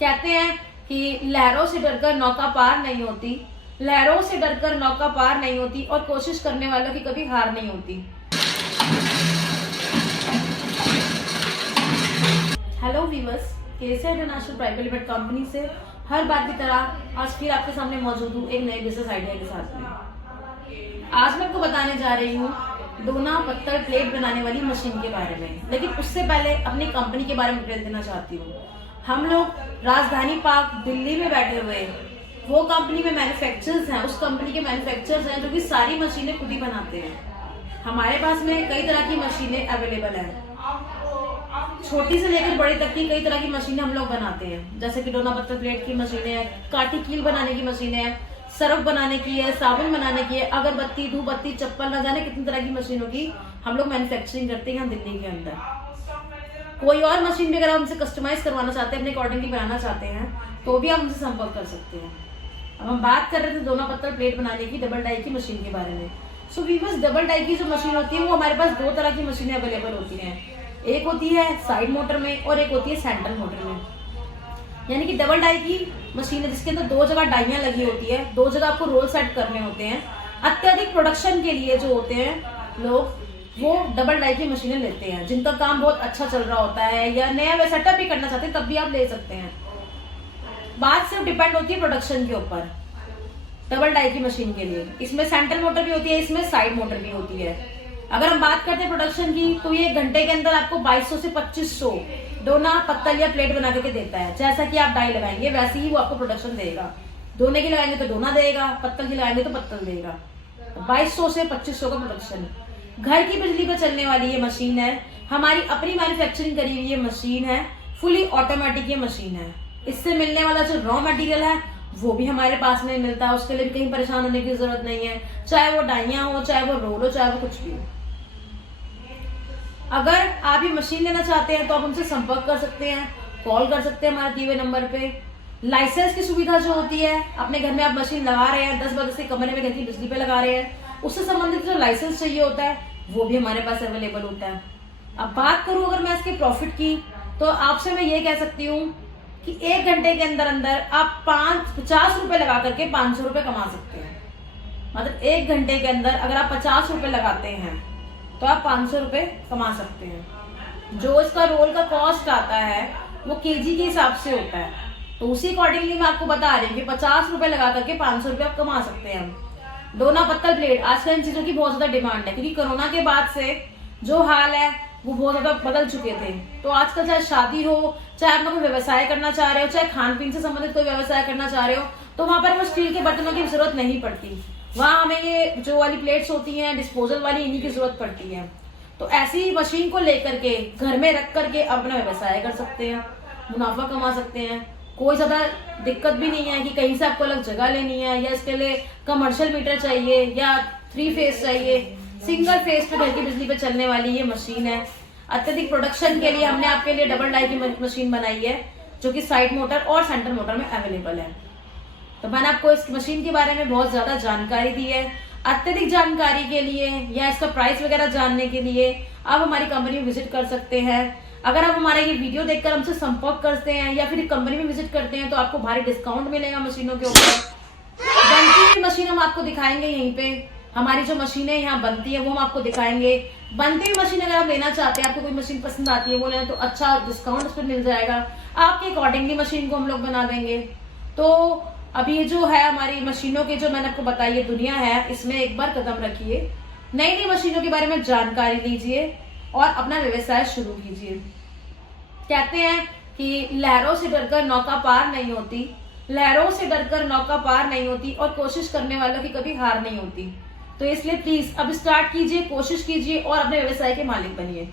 कहते हैं कि लहरों से डरकर नौका पार नहीं होती, लहरों से डरकर नौका पार नहीं होती और कोशिश करने वालों की कभी हार नहीं होती। Hello viewers, KSR international private limited company से हर बार की तरह आज फिर आपके सामने मौजूद हूँ एक नए बिजनेस आइडिया के साथ में। आज मैं आपको बताने जा रही हूँ डोना पत्थर प्लेट बनाने वाली मशीन के बारे में, लेकिन उससे पहले अपनी कंपनी के बारे में डिटेल देना चाहती हूँ। हम लोग राजधानी पार्क दिल्ली में बैठे हुए वो कंपनी में मैन्युफैक्चरर्स हैं, उस कंपनी के मैन्युफैक्चरर्स हैं जो कि सारी मशीनें खुद ही बनाते हैं। हमारे पास में कई तरह की मशीनें अवेलेबल हैं, छोटी से लेकर बड़ी तक की कई तरह की मशीनें हम लोग बनाते हैं, जैसे कि डोना पत्थर प्लेट की मशीनें हैं, काठी कील बनाने की मशीनें हैं, सर्फ बनाने की है, साबुन बनाने की है, अगरबत्ती, धूपबत्ती, चप्पल, न जाने कितनी तरह की मशीनों की हम लोग मैन्युफैक्चरिंग करते हैं दिल्ली के अंदर। कोई और मशीन भी अगर आप हमसे कस्टमाइज करवाना चाहते हैं, अपने अकॉर्डिंगली बनाना चाहते हैं, तो भी आप हमसे संपर्क कर सकते हैं। अब हम बात कर रहे थे डोना पत्थर प्लेट बनाने की डबल डाई की मशीन के बारे में। सो वीवर्स, डबल डाई की जो मशीन होती है वो हमारे पास दो तरह की मशीनें अवेलेबल होती हैं। एक होती है साइड मोटर में और एक होती है सेंट्रल मोटर में। यानी कि डबल डाई की मशीन है जिसके अंदर दो जगह डाइयां लगी होती है, दो जगह आपको रोल सेट करने होते हैं। अत्यधिक प्रोडक्शन के लिए जो होते हैं लोग वो डबल डाई की मशीनें लेते हैं, जिनका काम बहुत अच्छा चल रहा होता है या नया सेटअप भी करना चाहते हैं तब भी आप ले सकते हैं। बात सिर्फ डिपेंड होती है प्रोडक्शन के ऊपर डबल डाई की मशीन के लिए। इसमें सेंट्रल मोटर भी होती है, इसमें साइड मोटर भी होती है। अगर हम बात करते हैं प्रोडक्शन की तो ये घंटे के अंदर आपको 2200 से 2500 डोना पत्तल या प्लेट बना करके देता है। जैसा कि आप डाई लगाएंगे वैसे ही वो आपको प्रोडक्शन देगा। डोने की लगाएंगे तो डोना देगा, पत्तल की लगाएंगे तो पत्तल देगा। 2200 से 2500 का प्रोडक्शन। घर की बिजली पर चलने वाली ये मशीन है, हमारी अपनी मैन्युफैक्चरिंग करी हुई ये मशीन है, फुली ऑटोमेटिक ये मशीन है। इससे मिलने वाला जो रॉ मटेरियल है वो भी हमारे पास में मिलता है, उसके लिए भी कहीं परेशान होने की जरूरत नहीं है, चाहे वो डाइयां हो, चाहे वो रोल हो, चाहे वो कुछ भी हो। अगर आप ये मशीन लेना चाहते हैं तो आप हमसे संपर्क कर सकते हैं, कॉल कर सकते हैं हमारे दिए हुए नंबर पे। लाइसेंस की सुविधा जो होती है, अपने घर में आप मशीन लगा रहे हैं, 10 बजे से कमरे में घर की बिजली पे लगा रहे हैं, उससे संबंधित जो लाइसेंस चाहिए होता है वो भी हमारे पास अवेलेबल होता है। अब बात करूं अगर मैं इसके प्रॉफिट की तो आपसे मैं ये कह सकती हूँ कि 1 घंटे के अंदर अंदर आप 50 रुपए लगा करके 500 रुपए कमा सकते हैं। मतलब 1 घंटे के अंदर अगर आप 50 रुपए लगाते हैं तो आप 500 रुपए कमा सकते हैं। जो इसका रोल का कॉस्ट आता है वो केजी के हिसाब से होता है, तो उसी अकॉर्डिंगली मैं आपको बता रही हूँ कि 50 रुपए लगा करके 500 रुपए आप कमा सकते हैं। डोना पत्तल प्लेट आजकल इन चीजों की बहुत ज्यादा डिमांड है, क्योंकि कोरोना के बाद से जो हाल है वो बहुत ज्यादा बदल चुके थे। तो आजकल चाहे शादी हो, चाहे अपना कोई व्यवसाय करना चाह रहे हो, चाहे खान पीन से संबंधित कोई व्यवसाय करना चाह रहे हो, तो वहां पर हमें स्टील के बर्तनों की जरूरत नहीं पड़ती। वहां हमें ये जो वाली प्लेट्स होती हैं डिस्पोजल वाली, इन्हीं की जरूरत पड़ती है। तो ऐसी मशीन को लेकर के घर में रख करके अपना व्यवसाय कर सकते हैं, मुनाफा कमा सकते हैं। कोई ज्यादा दिक्कत भी नहीं है कि कहीं से आपको अलग जगह लेनी है, या इसके लिए कमर्शियल मीटर चाहिए या 3 फेज चाहिए। सिंगल फेज पे घर की बिजली पे चलने वाली ये मशीन है। अत्यधिक प्रोडक्शन के लिए हमने आपके लिए डबल डाई की मशीन बनाई है, जो कि साइड मोटर और सेंटर मोटर में अवेलेबल है। तो मैंने आपको इस मशीन के बारे में बहुत ज्यादा जानकारी दी है। अत्यधिक जानकारी के लिए या इसका प्राइस वगैरह जानने के लिए आप हमारी कंपनी में विजिट कर सकते हैं। अगर आप हमारा ये वीडियो देखकर हमसे संपर्क करते हैं या फिर कंपनी में विजिट करते हैं तो आपको भारी डिस्काउंट मिलेगा मशीनों के ऊपर। बनती हुई मशीन हम आपको दिखाएंगे, यहीं पे हमारी जो मशीनें यहाँ बनती है वो हम आपको दिखाएंगे। बनती हुई मशीन अगर आप लेना चाहते हैं, आपको कोई मशीन पसंद आती है वो लेना, तो अच्छा डिस्काउंट उस पर मिल जाएगा। आपके अकॉर्डिंगली मशीन को हम लोग बना देंगे। तो अभी ये जो है हमारी मशीनों की जो मैंने आपको बताई ये दुनिया है, इसमें एक बार कदम रखिए, नई नई मशीनों के बारे में जानकारी लीजिए और अपना व्यवसाय शुरू कीजिए। कहते हैं कि लहरों से डरकर नौका पार नहीं होती, लहरों से डरकर नौका पार नहीं होती और कोशिश करने वालों की कभी हार नहीं होती। तो इसलिए प्लीज अब स्टार्ट कीजिए, कोशिश कीजिए और अपने व्यवसाय के मालिक बनिए।